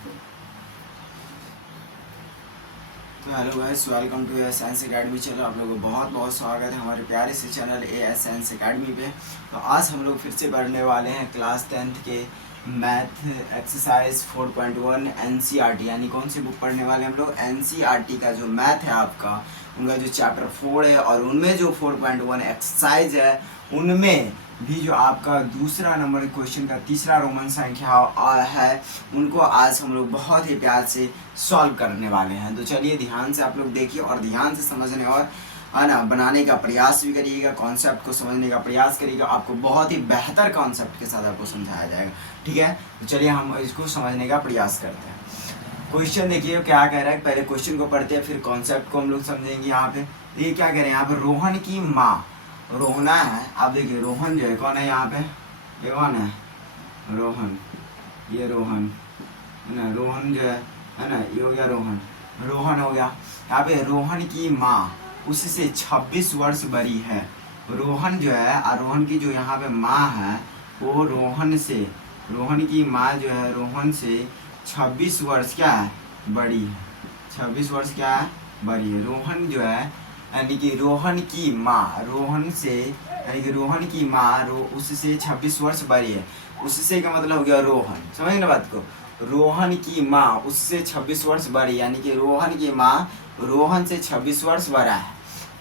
तो hello guys, welcome to a science academy channel. आप लोगों को बहुत बहुत स्वागत है हमारे प्यारे से चैनल ए साइंस एकेडमी पे। तो आज हम लोग फिर से पढ़ने वाले हैं क्लास 10th के मैथ एक्सरसाइज 4.1 एनसीईआरटी, यानी कौन सी बुक पढ़ने वाले हम लोग? एनसीईआरटी का जो मैथ है आपका, उनका जो चैप्टर 4 है और उनमें जो 4.1 एक्सरसाइज है उनमें भी जो आपका दूसरा नंबर क्वेश्चन का तीसरा रोमन संख्या है, उनको आज हम लोग बहुत ही प्यार से सॉल्व करने वाले हैं। तो चलिए ध्यान से आप लोग देखिए और ध्यान से समझने और बनाने का प्रयास भी करिएगा, कॉन्सेप्ट को समझने का प्रयास करिएगा। आपको बहुत ही बेहतर कॉन्सेप्ट के साथ आपको समझाया जाएगा, ठीक है। तो चलिए हम इसको समझने का प्रयास करते हैं। क्वेश्चन देखिए क्या कह रहा है, पहले क्वेश्चन को पढ़ते हैं फिर कॉन्सेप्ट को हम लोग समझेंगे। यहाँ पे ये क्या कह रहे हैं, यहाँ पे रोहन की माँ, रोहना है। आप देखिए रोहन जो है कौन है यहाँ पे, ये कौन है? रोहन, ये रोहन है ना, रोहन जो है ना, ये हो गया रोहन, रोहन हो गया। यहाँ पे रोहन की माँ उससे 26 वर्ष बड़ी है। रोहन जो है और रोहन की जो यहाँ पे माँ है वो रोहन से, रोहन की माँ जो है रोहन से 26 वर्ष क्या है, बड़ी है। 26 वर्ष क्या है, बड़ी है। रोहन जो है यानी कि रोहन की माँ, रोहन से यानी कि रोहन की माँ उससे 26 वर्ष बड़ी है। उससे का मतलब हो गया रोहन, समझ ना बात को। रोहन की माँ उससे 26 वर्ष बड़ी, यानी कि रोहन की माँ रोहन से 26 वर्ष बड़ा है,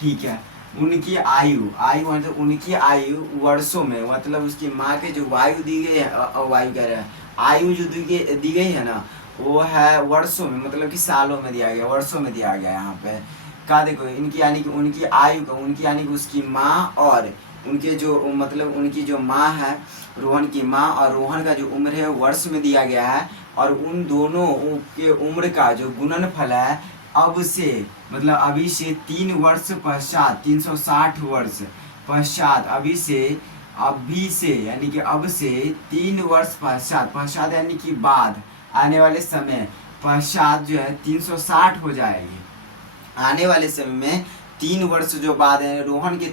ठीक है। उनकी आयु, आयु मतलब उनकी आयु वर्षों में, मतलब उसकी माँ के जो वायु दी गई है, वायु कह रहे हैं, आयु जो दी गई है ना, वो है वर्षों में, मतलब कि सालों में दिया गया, वर्षों में दिया गया। यहाँ पे का देखो इनकी यानी कि उनकी आयु का, उनकी यानी कि उसकी माँ और उनके जो मतलब उनकी जो माँ है, रोहन की माँ और रोहन का जो उम्र है वर्ष में दिया गया है। और उन दोनों के उम्र का जो गुणनफल है अब से, मतलब अभी से 3 वर्ष पश्चात, 360 वर्ष पश्चात, अभी से यानी कि अब से 3 वर्ष पश्चात, पश्चात यानी कि बाद, आने वाले समय पश्चात जो है 360 हो जाएगी। आने वाले समय में 3 वर्ष जो बाद है, रोहन के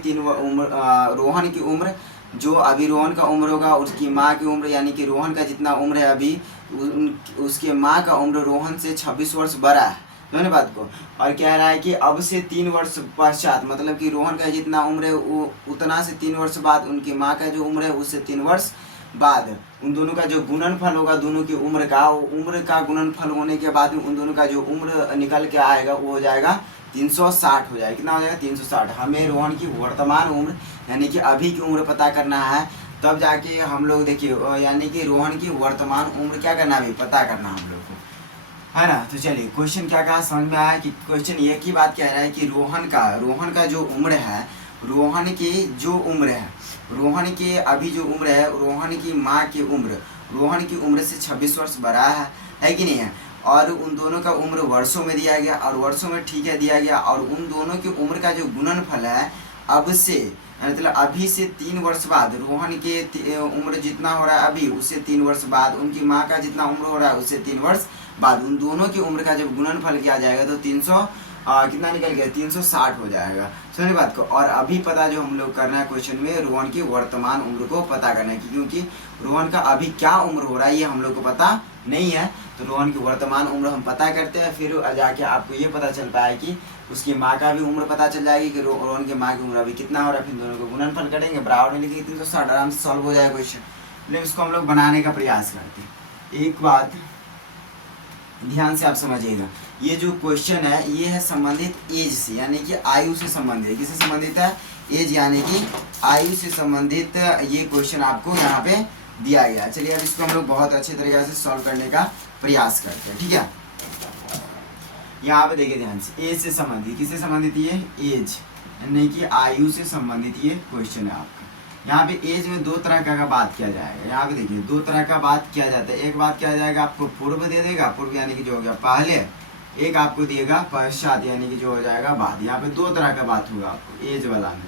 रोहन की उम्र जो अभी रोहन का उम्र होगा, उसकी माँ की उम्र यानी कि रोहन का जितना उम्र है अभी, उसके माँ का उम्र रोहन से 26 वर्ष बड़ा है, दोनों बात को। और कह रहा है कि अब से 3 वर्ष पश्चात, मतलब कि रोहन का जितना उम्र है उतना से 3 वर्ष बाद उनकी माँ का जो उम्र है उससे 3 वर्ष बाद उन दोनों का जो गुणनफल होगा, दोनों की उम्र का गुणनफल होने के बाद उन दोनों का जो उम्र निकल के आएगा वो हो जाएगा 360 हो जाएगा। कितना हो जाएगा? 360। हमें रोहन की वर्तमान उम्र यानी कि अभी की उम्र पता करना है, तब जाके हम लोग देखिए यानी कि रोहन की वर्तमान उम्र क्या करना है, पता करना हम लोग को, है ना। तो चलिए क्वेश्चन क्या कहा समझ में आया कि क्वेश्चन ये की बात कह रहा है कि रोहन का जो उम्र है, रोहन की जो उम्र है, रोहन के अभी जो उम्र है, रोहन की माँ की उम्र रोहन की उम्र से 26 वर्ष बड़ा है कि नहीं है। और उन दोनों का उम्र वर्षों में दिया गया, और वर्षों में ठीक है दिया गया। और उन दोनों की उम्र का जो गुणनफल है अब से, मतलब अभी से 3 वर्ष बाद, रोहन के उम्र जितना हो रहा है अभी उससे 3 वर्ष बाद, उनकी माँ का जितना उम्र हो रहा है उससे 3 वर्ष बाद, उन दोनों की उम्र का जब गुणनफल किया जाएगा तो 300 कितना निकल गया, 360 हो जाएगा, समझे बात को। और अभी पता जो हम लोग करना है क्वेश्चन में, रोहन की वर्तमान उम्र को पता करना है, क्योंकि रोहन का अभी क्या उम्र हो रहा है ये हम लोग को पता नहीं है। तो रोहन की वर्तमान उम्र हम पता करते हैं, फिर जाके आपको ये पता चल पाया कि उसकी माँ का भी उम्र पता चल जाएगी कि रोहन की माँ की उम्र अभी कितना हो रहा है। फिर दोनों को गुणनफल करेंगे, बराबर में लिखेंगे 360, आराम से सॉल्व हो जाएगा क्वेश्चन। लेकिन इसको हम लोग बनाने का प्रयास करते हैं। एक बात ध्यान से आप समझिएगा, ये जो क्वेश्चन है ये है संबंधित एज से, यानी कि आयु से संबंधित है। किससे संबंधित है? एज यानी कि आयु से संबंधित ये क्वेश्चन आपको यहाँ पे दिया गया। चलिए अब इसको हम लोग बहुत अच्छे तरीके से सॉल्व करने का प्रयास करते हैं, ठीक है। यहाँ पे देखिए ध्यान से, एज से संबंधित, किससे संबंधित? ये एज यानी कि आयु से संबंधित ये क्वेश्चन है आपका। यहाँ पे एज में 2 तरह का बात किया जाएगा। यहाँ पे देखिए 2 तरह का बात किया जाता है। एक बात किया जाएगा आपको पूर्व दे देगा, पूर्व यानी कि जो हो गया पहले, एक आपको दिएगा पश्चात यानी कि जो हो जाएगा बाद। यहाँ पे 2 तरह का बात होगा आपको एज वाला में।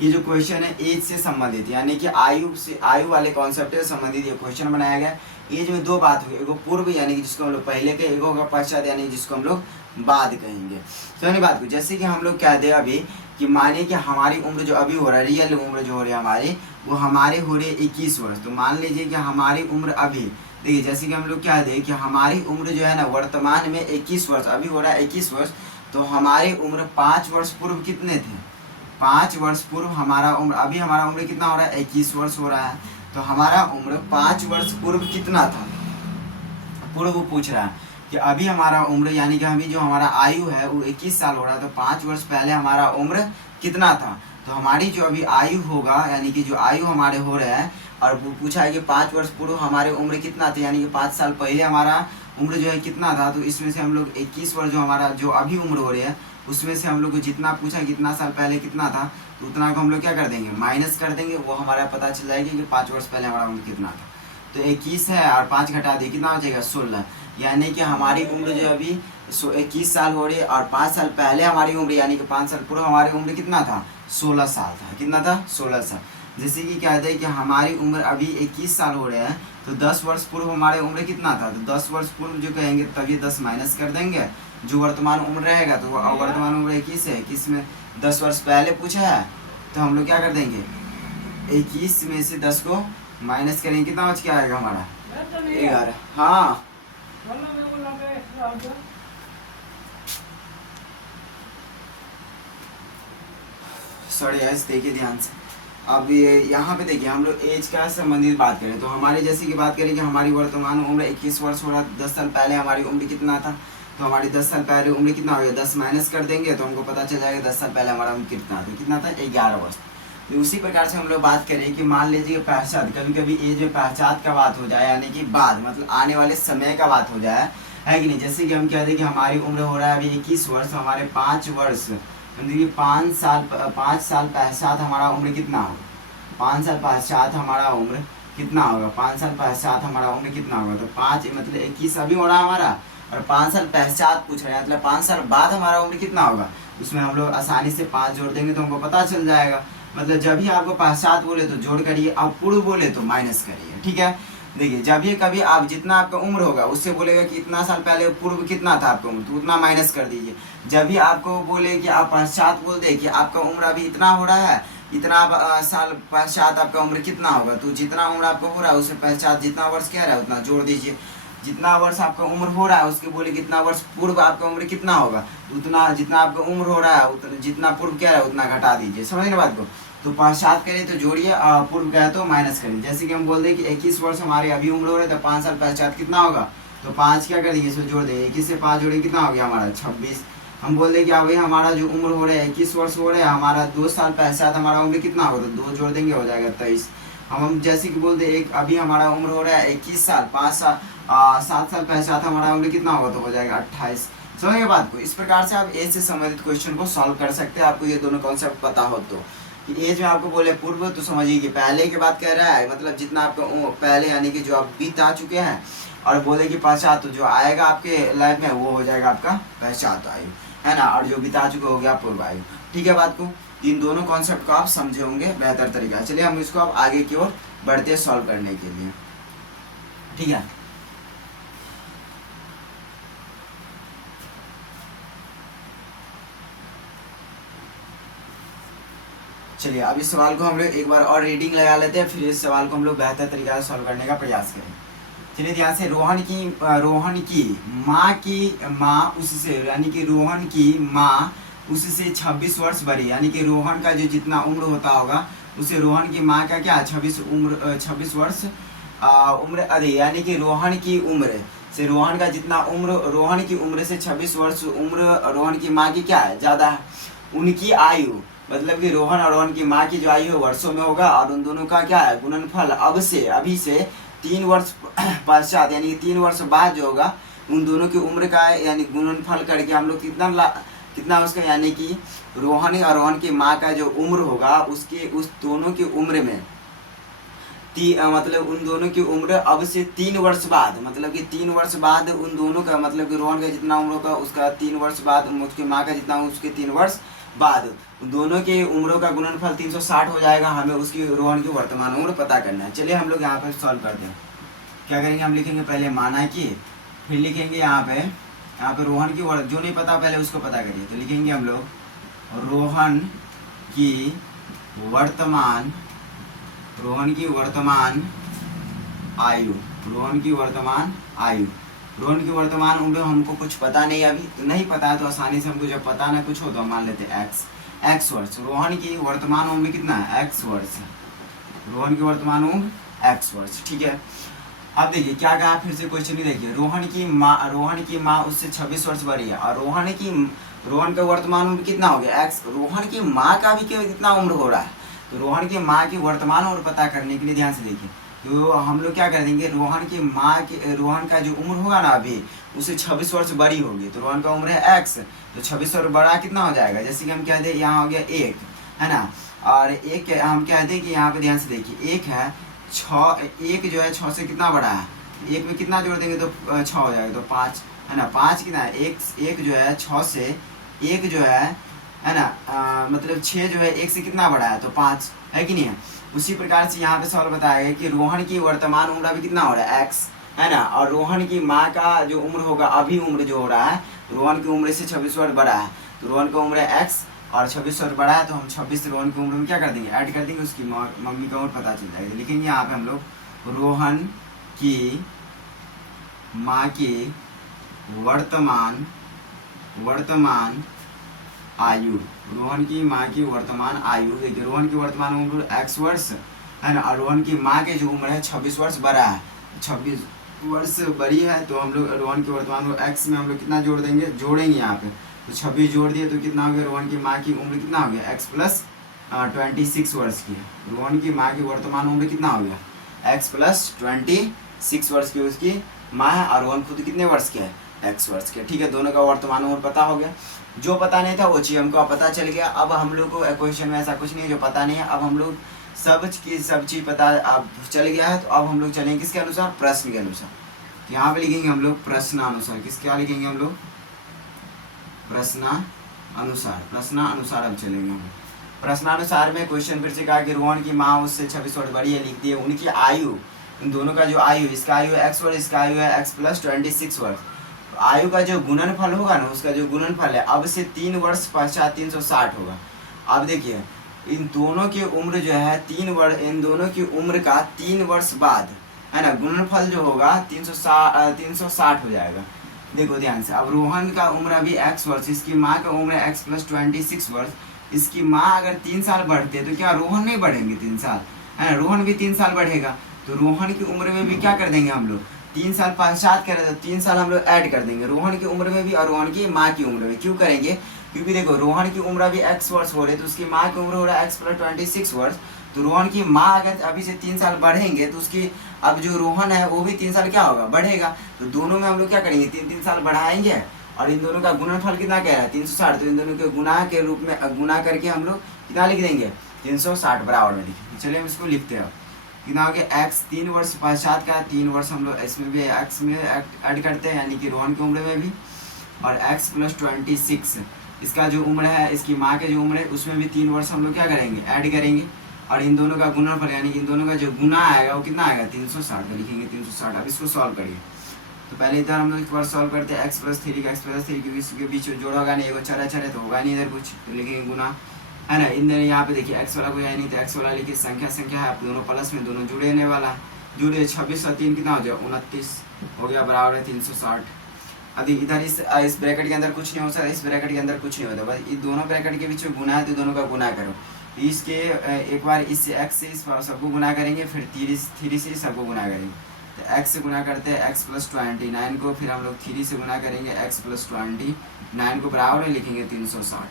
ये जो क्वेश्चन है एज से संबंधित यानी कि आयु से, आयु वाले कॉन्सेप्ट से संबंधित ये क्वेश्चन बनाया गया। एज में 2 बात होगी, एगो पूर्व यानी कि जिसको हम लोग पहले के, एक होगा पश्चात यानी कि जिसको हम लोग बाद कहेंगे। समझने बात को। जैसे कि हम लोग कहते हैं अभी कि मानिए कि हमारी उम्र जो अभी हो रहा है, रियल उम्र जो हो रही है हमारी, वो हमारे हो रही है 21 वर्ष। तो मान लीजिए कि हमारी उम्र अभी देखिए जैसे कि हम लोग क्या दें कि हमारी उम्र जो है ना वर्तमान में 21 वर्ष, अभी हो रहा है 21 वर्ष, तो हमारी उम्र 5 वर्ष पूर्व कितने थे? 5 वर्ष पूर्व हमारा उम्र, अभी हमारा उम्र कितना हो रहा है? 21 वर्ष हो रहा है। तो हमारा उम्र 5 वर्ष पूर्व कितना था? पूर्व पूछ रहा है कि अभी हमारा उम्र यानी कि अभी जो हमारा आयु है वो 21 साल हो रहा है, तो 5 वर्ष पहले हमारा उम्र कितना था? तो हमारी जो अभी आयु होगा यानी कि जो आयु हमारे हो रहे हैं, और वो पूछा है कि 5 वर्ष पूर्व हमारे उम्र कितना था, यानी कि 5 साल पहले हमारा उम्र जो है कितना था। तो इसमें से हम लोग 21 वर्ष जो हमारा जो अभी उम्र हो रही है उसमें से हम लोग को जितना पूछा कितना साल पहले कितना था, तो उतना को हम लोग क्या कर देंगे? माइनस कर देंगे। वो हमारा पता चल जाएगा कि 5 वर्ष पहले हमारा उम्र कितना था। तो 21 है और 5 घटा दिए, कितना बचेगा? 16। यानी कि हमारी उम्र जो अभी 21 साल हो रही है, और 5 साल पहले हमारी उम्र यानी कि 5 साल पूर्व हमारी उम्र कितना था? 16 साल था। कितना था? 16 साल। जैसे कि कहते हैं कि हमारी उम्र अभी 21 साल हो रहे हैं, तो 10 वर्ष पूर्व हमारे उम्र कितना था? तो 10 वर्ष पूर्व जो कहेंगे तब ये 10 माइनस कर देंगे, जो वर्तमान उम्र रहेगा, तो वर्तमान उम्र 21 है। 21 में 10 वर्ष पहले पूछा है, तो हम लोग क्या कर देंगे? 21 में से 10 को माइनस करेंगे, कितना बच के आएगा हमारा? 11। हाँ सॉरी गाइस, देखिए ध्यान से। अब ये यहाँ पे देखिए हम लोग एज का संबंधित बात करें, तो हमारे जैसे कि बात करें कि हमारी वर्तमान उम्र 21 वर्ष हो रहा है। 10 साल पहले हमारी उम्र कितना था? तो हमारी 10 साल पहले उम्र कितना हो गया? 10 माइनस कर देंगे तो हमको पता चल जाएगा 10 साल पहले हमारा उम्र कितना था। कितना था? 11 वर्ष। तो उसी प्रकार से हम लोग बात करें कि मान लीजिए पश्चात, कभी कभी एज में पश्चात का बात हो जाए, यानी कि बाद, मतलब आने वाले समय का बात हो जाए, है कि नहीं। जैसे कि हम कहते हैं कि हमारी उम्र हो रहा है अभी 21 वर्ष, हमारे 5 वर्ष मतलब 5 साल पश्चात हमारा उम्र कितना होगा? 5 साल पश्चात हमारा उम्र कितना होगा? 5 साल पश्चात हमारा उम्र कितना होगा? तो 5 मतलब 21 अभी हो रहा है हमारा, और 5 साल पश्चात पूछ रहे हैं, मतलब 5 साल बाद हमारा उम्र कितना होगा? उसमें हम लोग आसानी से 5 जोड़ देंगे तो हमको पता चल जाएगा। मतलब जब भी आपको पश्चात बोले तो जोड़ करिए, आप पूर्व बोले तो माइनस करिए, ठीक है। देखिए जब भी कभी आप जितना आपका उम्र होगा उससे बोलेगा कि इतना साल पहले पूर्व कितना था आपका उम्र, तो उतना माइनस कर दीजिए। जब भी आपको बोले कि आप पश्चात बोल दे कि आपका उम्र अभी इतना हो रहा है, इतना साल पश्चात आपका उम्र कितना होगा, तो जितना उम्र आपको हो रहा है उससे पश्चात जितना वर्ष कह रहा है उतना जोड़ दीजिए। जितना वर्ष आपका उम्र हो रहा है उसके बोले कितना वर्ष पूर्व आपका उम्र कितना होगा, उतना जितना आपका उम्र हो रहा है उतना जितना पूर्व कह रहा है उतना घटा दीजिए। समझ ना बात को। तो पश्चात करें तो जोड़िए, पूर्व कहे तो माइनस करिए। जैसे कि हम बोल दें कि 21 वर्ष हमारे अभी उम्र हो रहा है, तो 5 साल पश्चात कितना होगा? तो 5 क्या कर देंगे? इसमें जोड़ देंगे। 21 से 5 जोड़ेंगे, कितना हो गया हमारा? 26। हम बोल दें कि अभी हमारा जो उम्र हो रहा है 21 वर्ष हो रहा है, हमारा 2 साल पश्चात हमारा उम्र कितना होगा? तो 2 जोड़ देंगे, हो जाएगा 23। हम जैसे कि बोल दे एक अभी हमारा उम्र हो रहा है 21 साल, 7 साल पश्चात हमारा उम्र कितना होगा? तो हो जाएगा 28। समझिए बात को। इस प्रकार से आप एज से संबंधित क्वेश्चन को सॉल्व कर सकते हैं, आपको ये दोनों कॉन्सेप्ट पता हो तो। कि एज में आपको बोले पूर्व, तो समझिए कि पहले की बात कह रहा है, मतलब जितना आपका पहले यानी कि जो आप बीत आ चुके हैं, और बोले कि पश्चात तो जो आएगा आपके लाइफ में वो हो जाएगा आपका पश्चात आयु, है ना, और जो बीता चुके हो गया पूर्व आयु। ठीक है बात को। इन दोनों कॉन्सेप्ट को आप समझे होंगे बेहतर तरीका। चलिए हम इसको अब आगे की ओर बढ़ते सॉल्व करने के लिए। ठीक है, चलिए अब इस सवाल को हम लोग एक बार और रीडिंग लगा लेते हैं, फिर इस सवाल को हम लोग बेहतर तरीके से सॉल्व करने का प्रयास करें। चलिए ध्यान से। रोहन की माँ उससे, यानी कि रोहन की माँ उससे 26 वर्ष बड़ी, यानी कि रोहन का जो जितना उम्र होता होगा उसे रोहन की माँ का क्या 26 वर्ष उम्र अधिक, यानी कि रोहन की उम्र से रोहन का जितना उम्र, रोहन की उम्र से 26 वर्ष उम्र रोहन की माँ की क्या है? ज़्यादा है। उनकी आयु मतलब कि रोहन और रोहन की माँ की जो आयु है वर्षों में होगा, और उन दोनों का क्या है? गुणनफल अभी से 3 वर्ष पश्चात, यानी कि 3 वर्ष बाद जो होगा उन दोनों की उम्र का यानी गुणनफल करके हम लोग कितना उसका, यानी कि रोहन और रोहन की माँ का जो उम्र होगा उसके उस दोनों की उम्र में मतलब उन दोनों की उम्र अब से 3 वर्ष बाद, मतलब कि 3 वर्ष बाद उन दोनों का, मतलब कि रोहन का जितना उम्र होगा उसका 3 वर्ष बाद, उसकी माँ का जितना उसके 3 वर्ष बाद दोनों के उम्रों का गुणनफल 360 हो जाएगा। हमें उसकी रोहन की वर्तमान उम्र पता करना है। चलिए हम लोग यहाँ पे सॉल्व करते हैं। क्या करेंगे? हम लिखेंगे पहले माना कि, फिर लिखेंगे यहाँ पे रोहन की जो नहीं पता पहले उसको पता करिए। तो लिखेंगे हम लोग रोहन की वर्तमान आयु, रोहन की वर्तमान आयु। रोहन की वर्तमान उम्र हमको कुछ पता नहीं, अभी तो नहीं पता है, तो आसानी से हमको जब पता ना कुछ हो तो हम मान लेते हैं एक्स वर्ष। रोहन की वर्तमान उम्र कितना है? एक्स वर्ष। रोहन की वर्तमान उम्र एक्स वर्ष, ठीक है। अब देखिए क्या कहा, फिर से क्वेश्चन ही देखिए। रोहन की माँ उससे 26 वर्ष बड़ी है, और रोहन का वर्तमान उम्र कितना हो गया? एक्स। रोहन की माँ का भी कितना उम्र हो रहा है, तो रोहन की माँ की वर्तमान उम्र पता करने के लिए ध्यान से देखिए, तो हम लोग क्या कर देंगे, रोहन का जो उम्र होगा ना अभी, उससे 26 वर्ष बड़ी होगी, तो रोहन का उम्र है एक्स, तो 26 वर्ष बड़ा कितना हो जाएगा? जैसे कि हम कह दें यहाँ हो गया 1, है ना, और एक हम कह दें कि यहाँ पे ध्यान से देखिए 1 है 6, 1 जो है 6 से कितना बड़ा है? 1 में कितना जोड़ देंगे तो 6 हो जाएगा, तो 5, है ना। 5 कितना है? 1 जो है 6 से 1 जो है ना, मतलब 6 जो है 1 से कितना बड़ा है? तो 5, है कि नहीं है। उसी प्रकार से यहाँ पे सवाल बताया गया कि रोहन की वर्तमान उम्र अभी कितना हो रहा है? एक्स, है ना, और रोहन की माँ का जो उम्र होगा अभी, उम्र जो हो रहा है रोहन की उम्र से 26 वर्ष बड़ा है, तो रोहन का उम्र है एक्स और 26 वर्ष बड़ा है, तो हम 26 रोहन की उम्र में क्या कर देंगे? ऐड कर देंगे, उसकी मम्मी का उम्र पता चल जाएगा। लेकिन यहाँ पे हम लोग रोहन की माँ की वर्तमान आयु, रोहन की माँ की वर्तमान आयु, देखिए रोहन की वर्तमान उम्र एक्स वर्ष, है ना, और रोहन की माँ की जो उम्र है 26 वर्ष बड़ा है, 26 वर्ष बड़ी है, तो हम लोग रोहन की वर्तमान एक्स में हम लोग कितना जोड़ देंगे? जोड़ेंगे यहाँ पे, तो 26 जोड़ दिए तो कितना हो गया? रोहन की माँ की उम्र कितना हो गया? एक्स प्लस 26 वर्ष की। रोहन की माँ की वर्तमान उम्र कितना हो गया? एक्स प्लस 26 वर्ष की उसकी माँ है, और रोहन खुद कितने वर्ष के है? एक्स वर्ष के, ठीक है। दोनों का वर्तमान उम्र पता हो गया, जो पता नहीं था वो चीज़ हमको पता चल गया। अब हम लोग को क्वेश्चन में ऐसा कुछ नहीं है जो पता नहीं है, अब हम लोग सब चीज़ पता अब चल गया है, तो अब हम लोग चलेंगे किसके अनुसार? प्रश्न के अनुसार। तो यहाँ पे लिखेंगे हम लोग प्रश्नानुसार, किसके लिखेंगे हम लोग? प्रश्नानुसार अब चलेंगे हम। प्रश्नानुसार में क्वेश्चन फिर से कहा कि रोहन की माँ उससे 26 वर्ष बड़ी है, लिख दिए। उनकी आयु, इन दोनों का जो आयु, इसका आयु है एक्स वर्ष, इसका आयु है एक्स प्लस 26 वर्ष। आयु का जो गुणनफल होगा ना, उसका जो गुणनफल है अब से 3 वर्ष पश्चात 360 होगा। अब देखिए इन दोनों की उम्र जो है 3 वर्ष, इन दोनों की उम्र का 3 वर्ष बाद, है ना, गुणनफल जो होगा 360 हो जाएगा। देखो ध्यान से, अब रोहन का उम्र अभी एक्स वर्ष, इसकी माँ का उम्र है एक्स प्लस 26 वर्ष। इसकी माँ अगर 3 साल बढ़ते तो क्या रोहन नहीं बढ़ेंगे 3 साल, है ना, रोहन भी 3 साल बढ़ेगा, तो रोहन की उम्र में भी क्या कर देंगे हम लोग? 3 साल पश्चात करें तो 3 साल हम लोग ऐड कर देंगे रोहन की उम्र में भी और रोहन की माँ की उम्र में। क्यों करेंगे? क्योंकि देखो रोहन की उम्र अभी एक्स वर्ष हो रही है, तो उसकी माँ की उम्र हो रहा है एक्स प्लस 26 वर्ष, तो रोहन की माँ अगर अभी से 3 साल बढ़ेंगे तो उसकी अब जो रोहन है वो भी 3 साल क्या होगा? बढ़ेगा। तो दोनों में हम लोग क्या करेंगे? 3-3 साल बढ़ाएंगे, और इन दोनों का गुणनफल कितना कह रहा है? 360, तो इन दोनों के गुणा के रूप में गुणा करके हम लोग कितना लिख देंगे? 360 बराबर में लिखेंगे। चलिए हम इसको लिखते हैं। कितना हो गया? एक्स 3 वर्ष पश्चात का 3 वर्ष हम लोग इसमें भी एक्स में ऐड करते हैं, यानी कि रोहन की उम्र में भी, और एक्स प्लस 26 इसका जो उम्र है, इसकी माँ के जो उम्र है उसमें भी 3 वर्ष हम लोग क्या करेंगे? ऐड करेंगे, और इन दोनों का गुणनफल यानी कि इन दोनों का जो गुना आएगा वो कितना आएगा? 360 का लिखेंगे 360। अब इसको सॉल्व करिए, तो पहले इधर हम लोग एक बार सॉल्व करते हैं। एक्स प्लस 3 का एक्स प्लस 3 क्योंकि इसके बीच जोड़ होगा नहीं, एगो चरा चरे तो होगा नहीं इधर कुछ, तो लिखेंगे गुना, है ना। इन यहाँ पे देखिए एक्स वाला कोई है नहीं, तो एक्स वाला लिखिए, संख्या है, आप दोनों प्लस में दोनों जुड़ने वाला, जुड़े 26 और 3 कितना हो जाए? 29 हो गया, बराबर है 360। अभी इधर इस ब्रैकेट के अंदर कुछ नहीं हो सकता, इस ब्रैकेट के अंदर कुछ नहीं होता, बस इस दोनों ब्रैकेट के बीच में गुना है तो दोनों का गुना करो। इसके एक बार इस एक्स से इस सबको गुना करेंगे, फिर 3 से सबको गुना करेंगे, तो एक्स से गुना करते हैं एक्स प्लस 29 को, फिर हम लोग 3 से गुना करेंगे एक्स प्लस 29 को, बराबर में लिखेंगे 360।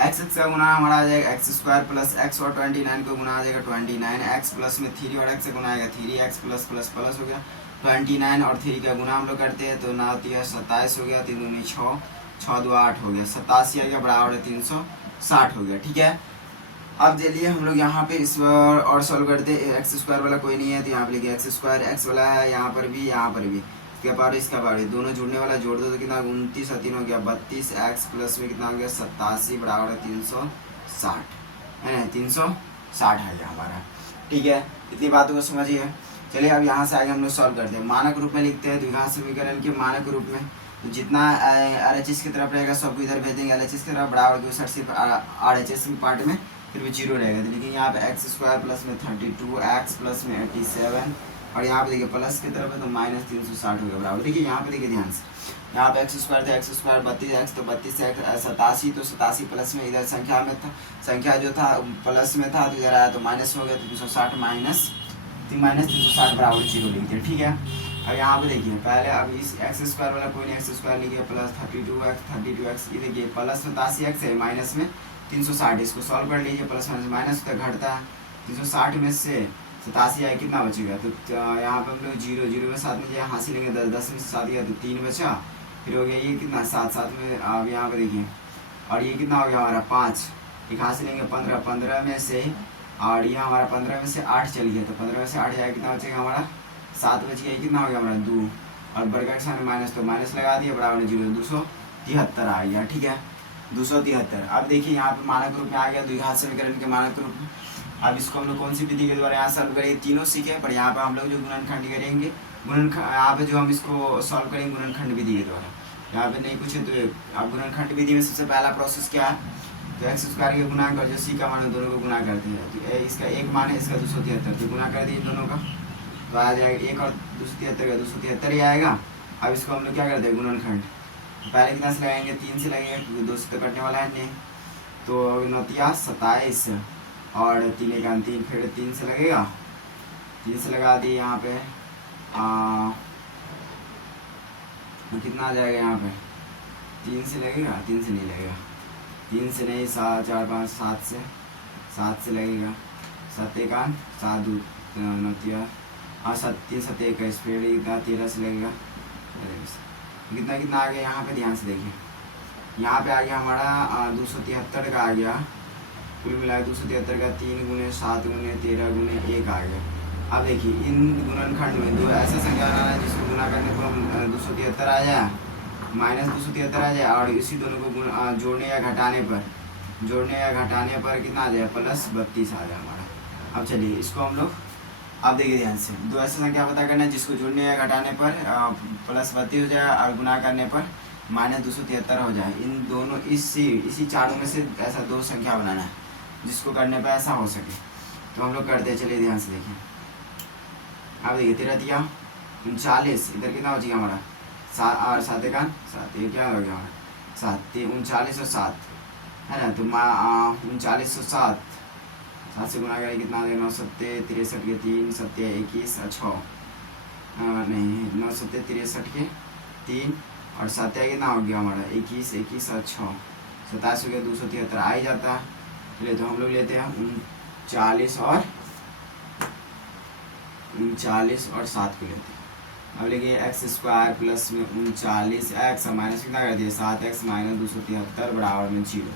एक्स का गुना हमारा आ जाएगा एक्स स्क्वायर प्लस एक्स और 29 को गुना आ जाएगा 29, एक्स प्लस में 3 और एक्स से गुना आएगा 3x प्लस प्लस प्लस हो गया 29 और 3 का गुना हम लोग करते हैं तो 9 3 27 हो गया, 3 दूनी 6 6 2 8 हो गया, 87 आ गया, बराबर है 360 हो गया। ठीक है, अब चलिए हम लोग यहाँ पे इस और सॉल्व करते हैं। एक्स स्क्वायर वाला कोई नहीं है तो यहाँ पे लिखिए एक्स स्क्वायर, एक्स वाला है यहाँ पर भी, यहाँ पर भी, इसका पावर इसका पावर, दोनों जुड़ने वाला जोड़ दो तो कितना 29 और 3 हो गया 32, एक्स प्लस में कितना हो गया 87, बराबर है 360, है ना, 360 है गया हमारा। ठीक है, इतनी बातों को समझिए। चलिए अब यहाँ से आगे हम लोग सॉल्व करते हैं। मानक रूप में लिखते हैं द्विघात समीकरण के मानक रूप में, तो जितना RHS की तरफ रहेगा सबको इधर भेज देंगे LHS की तरफ, बराबर के सर सिर्फ RHS के पार्ट में फिर भी 0 रहेगा, तो लेकिन यहाँ पे एक्स स्क्वायर प्लस में 32, एक्स प्लस में 87, और यहाँ पे देखिए प्लस की तरफ है तो माइनस 360 हो गया बराबर। देखिए यहाँ पे देखिए ध्यान से, यहाँ पे एक्स स्क्वायर था, एक्स स्क्वायर 32x तो 32 से 87 तो 87 प्लस में इधर संख्या में था, संख्या जो था प्लस में था तो इधर आया तो माइनस हो गया, तो 360 माइनस 360 बराबर 0 लिख दिया। ठीक है, अब यहाँ पे देखिए पहले अब इस एक्स स्क्वायर वाला कोई नहीं, एक्स स्क्वायर लिखिए प्लस 32x, ये देखिए प्लस 87x है माइनस में 360, इसको सॉल्व कर लीजिए, प्लस माइनस तक घटता है, 360 में से 87 आए कितना बचेगा, तो यहाँ पे हम लोग 0 में 7 में हासिल लेंगे 10 में से 7 गया तो 3 बचा, फिर हो गया ये कितना 7 में अब यहाँ पे देखिए, और ये कितना हो गया हमारा 5, एक हासिल लेंगे 15 में से, और ये हमारा 15 में से 8 चल गया, तो 15 में से 8 जाएगा कितना बचेगा हमारा 7 बच गया, कितना हो गया हमारा 2, और बड़का के सामने माइनस तो माइनस लगा दिया बराबर 0, 273 आ गया। ठीक है, 273। अब देखिए यहाँ पे मानक रूप में आ गया, द्विघात समीकरण के मानक रूप में। अब इसको हम लोग कौन सी विधि के द्वारा यहाँ सॉल्व करेंगे, तीनों सीखे, पर यहाँ पे हम लोग जो गुणनखंड करेंगे, यहाँ पे जो हम इसको सॉल्व करेंगे गुणनखंड विधि के द्वारा, यहाँ पे नहीं कुछ है तो अब गुणनखंड विधि में सबसे पहला प्रोसेस क्या है, तो एक्स स्क्वायर के गुणा कर जो सी का मान है दोनों को गुणा करते हैं, तो इसका एक मान है, इसका 273, तो गुणा कर दिए दोनों का तो आ जाएगा 1 और 273 का 273 ही आएगा। अब इसको हम लोग क्या करते हैं गुणनखंड, पहले कितना से लगाएंगे 3 से लगेगा क्योंकि 2 से तो कटने वाला है नहीं, तो 9 27 और 3 1 3, फिर 3 से लगेगा, 3 से लगा दिए यहाँ पे तो कितना आ जाएगा यहाँ पे 3 से लगेगा, 3 से नहीं लगेगा, 3 से नहीं 7 4 5 7 से लगेगा, 7 1 7 2 9 हाँ 7 3 7 21, फिर 13 से लगेगा, कितना आ गया यहाँ पे ध्यान से देखिए, यहाँ पे आ गया हमारा 273 का आ गया, कुल मिला 273 का 3 गुने 7 गुने 13 गुने 1 आ गया। अब देखिए इन गुणनखंड में दो ऐसा संख्या बनाना है जिसको गुना करने पर 273 आ जाए, माइनस 273 आ जाए, और इसी दोनों को जोड़ने या घटाने पर कितना आ जाए प्लस 32 आ जाए हमारा। अब चलिए इसको हम लोग अब देखिए ध्यान से, दो ऐसा संख्या पता करना है जिसको जोड़ने या घटाने पर प्लस 32 हो जाए और गुना करने पर माइनस 273 हो जाए, इन दोनों इसी चारों में से ऐसा दो संख्या बनाना है जिसको करने पर ऐसा हो सके, तो हम लोग करते हैं। चलिए ध्यान से देखिए, अब देखिए 13 दिया 39, इधर कितना हो जाएगा हमारा 7 और 7 1 7, ये क्या हो गया हमारा 7 39 और 7 है ना, तो 39 और 7 से गुना करें कितना आ जाएगा 9 7 63 के 3 7 21 और 6 नहीं 9 7 63 के 3 और 7 कितना हो गया हमारा 21 21 और 6 27 हो गया 273 आ ही जाता है। चलिए तो हम लोग लेते हैं 39 और 7 को लेते हैं। अब देखिए एक्स स्क्वायर प्लस में 39 एक्स माइनस कितना कर दिया 7x माइनस 273 बराबर में 0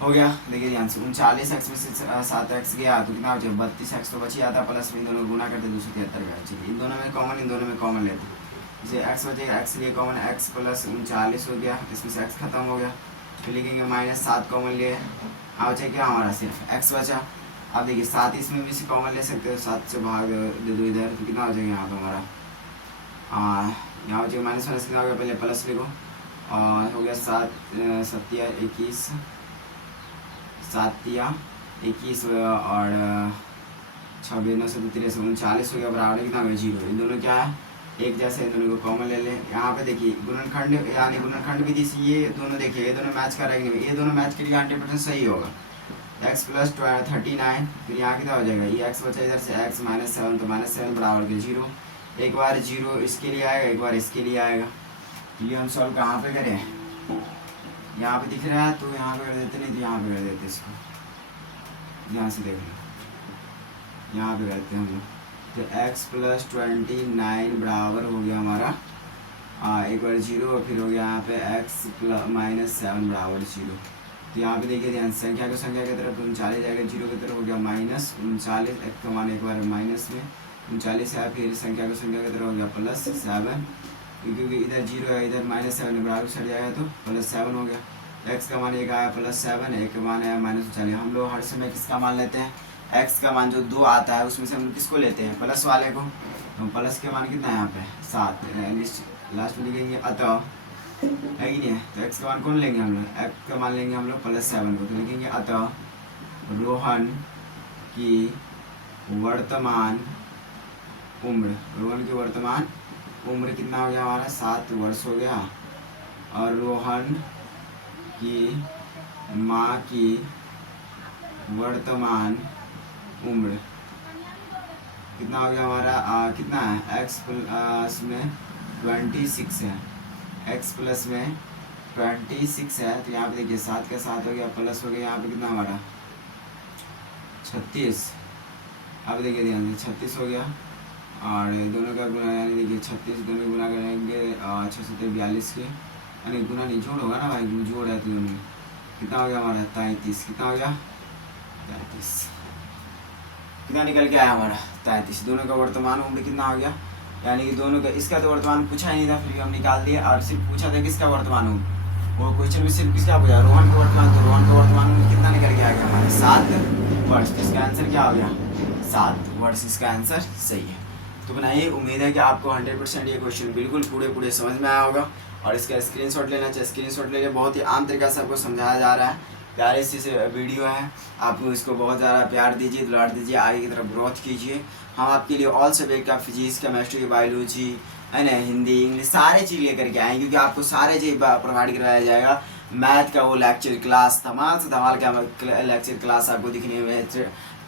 हो गया। देखिए ध्यान से 39 एक्स में से 7x गया तो कितना हो जाए 32x तो बची आता, प्लस में इन दोनों को गुना करते 273 का। चलिए इन दोनों में कॉमन लेते, जैसे x बचेगा x लिए कॉमन x प्लस 39 हो गया, इसमें से x खत्म हो गया, फिर लिखेंगे माइनस 7 कॉमन लिए, अब बचा क्या हमारा सिर्फ x बचा। अब देखिए 7 इसमें भी से कॉमन ले सकते हो, 7 से भाग दे दो इधर तो कितना हो जाएगा यहाँ पर हमारा यहाँ हो जाएगा माइनस कितना हो गया पहले प्लस लिखो, और हो गया 7 7 21 7 21 और 26 9 7 53 39 हो गया बराबर कितना हो गया 0। इन दोनों क्या है एक जैसे, इन दोनों को कॉमन ले लें। यहाँ पे देखिए गुणनखंड यानी गुणनखंड विधि से ये दोनों देखिए ये दोनों मैच कर रहे हैं, ये दोनों मैच के लिए 100% सही होगा। x प्लस 39 फिर यहाँ कितना हो जाएगा ये x बचा इधर से x माइनस 7 तो माइनस 7 बराबर के 0, एक बार 0 इसके लिए आएगा एक बार इसके लिए आएगा। ये हम सॉल्व कहाँ पे करें, यहाँ पे दिख रहा है तो यहाँ पे कर देते, नहीं तो यहाँ पे कर देते इसको, ध्यान से देख लो यहाँ पे करते हैं हम लोग, तो x प्लस 29 बराबर हो गया हमारा एक बार 0, फिर हो गया यहाँ पे x प्लस माइनस 7 बराबर 0। तो यहाँ पे देखिए ध्यान संख्या को संख्या की तरफ 39 जाएगा 0 की तरफ हो गया माइनस 39, x का मान एक बार माइनस में 39 है, फिर संख्या को संख्या की तरफ हो गया प्लस 7, क्योंकि इधर 0 है इधर माइनस 7 बराबर चढ़ जाएगा तो प्लस 7 हो गया। x का मान एक आया प्लस 7, एक का मान आया माइनस 39। हम लोग हर समय किसका मान लेते हैं, x का मान जो 2 आता है उसमें से हम किसको लेते हैं प्लस वाले को, तो प्लस के मान कितना है यहाँ पे 7 लास्ट में लिखेंगे अतः है कि नहीं है, तो x का मान कौन लेंगे हम लोग, x का मान लेंगे हम लोग प्लस 7 को, तो लिखेंगे अतः रोहन की वर्तमान उम्र, रोहन की वर्तमान उम्र कितना हो गया हमारा 7 वर्ष हो गया। और रोहन की माँ की वर्तमान उम्र कितना हो गया हमारा कितना है, x प्लस में 26 है, x प्लस में 26 है। तो यहाँ पे देखिए 7 का 7 हो गया, प्लस हो गया यहाँ पे कितना हमारा 36। अब देखिए ध्यान से 36 हो गया और दोनों का गुना, यानी देखिए 36 दोनों गुना करेंगे 6 7 42 के, यानी गुना नहीं जोड़ होगा ना भाई, जोड़ है तो दोनों कितना हो गया हमारा 33। कितना हो गया 33, कितना निकल के आया हमारा 33। दोनों का वर्तमान उम्र कितना हो गया, यानी कि दोनों का, इसका तो वर्तमान पूछा ही नहीं था फिर भी हम निकाल दिए, और सिर्फ पूछा था किसका वर्तमान उम्र, वो क्वेश्चन में सिर्फ किसका पूछा, रोहन का वर्तमान। तो रोहन का वर्तमान उम्र कितना निकल के आ गया हमारा 7 वर्ष। तो इसका आंसर क्या हो गया 7 वर्ष, इसका आंसर सही है। तो बनाइए, उम्मीद है कि आपको 100% ये क्वेश्चन बिल्कुल पूरे समझ में आया होगा। और इसका स्क्रीनशॉट लेना चाहिए, स्क्रीनशॉट लेके बहुत ही आम तरीका से आपको समझाया जा रहा है। प्यारे से वीडियो है, आप इसको बहुत ज़्यादा प्यार दीजिए, दुलार दीजिए, आगे की तरफ ग्रोथ कीजिए। हम आपके लिए ऑल सब्जेक्ट का फिजिक्स, केमिस्ट्री, बायोलॉजी है ना, हिंदी, इंग्लिश सारे चीज़ लेकर के आएँ, क्योंकि आपको सारे चीज़ प्रोवाइड कराया जाएगा। मैथ का वो लेक्चर क्लास, धमाल से धमाल का लेक्चर क्लास आपको दिखने में।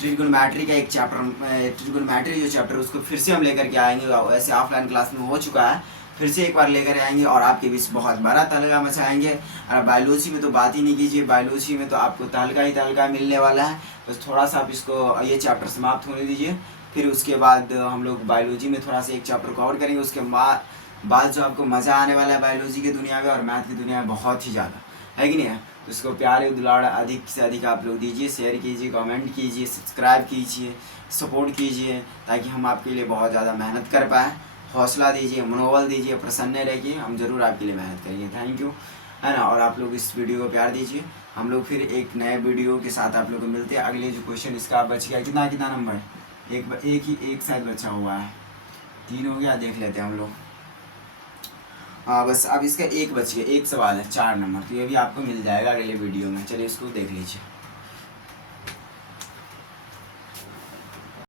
ट्रिग्नोमेट्री का एक चैप्टर, ट्रिग्नोमेट्री जो चैप्टर उसको फिर से हम लेकर के आएंगे, वैसे ऑफलाइन क्लास में हो चुका है, फिर से एक बार लेकर आएंगे और आपके बीच बहुत बड़ा तहलका मचाएंगे। और बायोलॉजी में तो बात ही नहीं कीजिए, बायोलॉजी में तो आपको तहलका ही तहलका मिलने वाला है। बस थोड़ा सा आप इसको ये चैप्टर समाप्त होने दीजिए, फिर उसके बाद हम लोग बायोलॉजी में थोड़ा सा एक चैप्टर कवर करेंगे। उसके बाद जो आपको मज़ा आने वाला है बायोलॉजी की दुनिया में और मैथ की दुनिया में बहुत ही ज़्यादा, है कि नहीं है। तो इसको प्यार दुलार अधिक से अधिक आप लोग दीजिए, शेयर कीजिए, कमेंट कीजिए, सब्सक्राइब कीजिए, सपोर्ट कीजिए, ताकि हम आपके लिए बहुत ज़्यादा मेहनत कर पाएँ। हौसला दीजिए, मनोबल दीजिए, प्रसन्न रहिए, हम ज़रूर आपके लिए मेहनत करेंगे। थैंक यू, है ना। और आप लोग इस वीडियो को प्यार दीजिए। हम लोग फिर एक नए वीडियो के साथ आप लोग को मिलते हैं। अगले जो क्वेश्चन इसका बच गया, कितना नंबर, एक शायद बचा हुआ है, 3 हो गया, देख लेते हैं हम लोग। हाँ बस अब इसका एक बच गया, एक सवाल है 4 नंबर, तो ये भी आपको मिल जाएगा अगले वीडियो में। चलिए इसको देख लीजिए।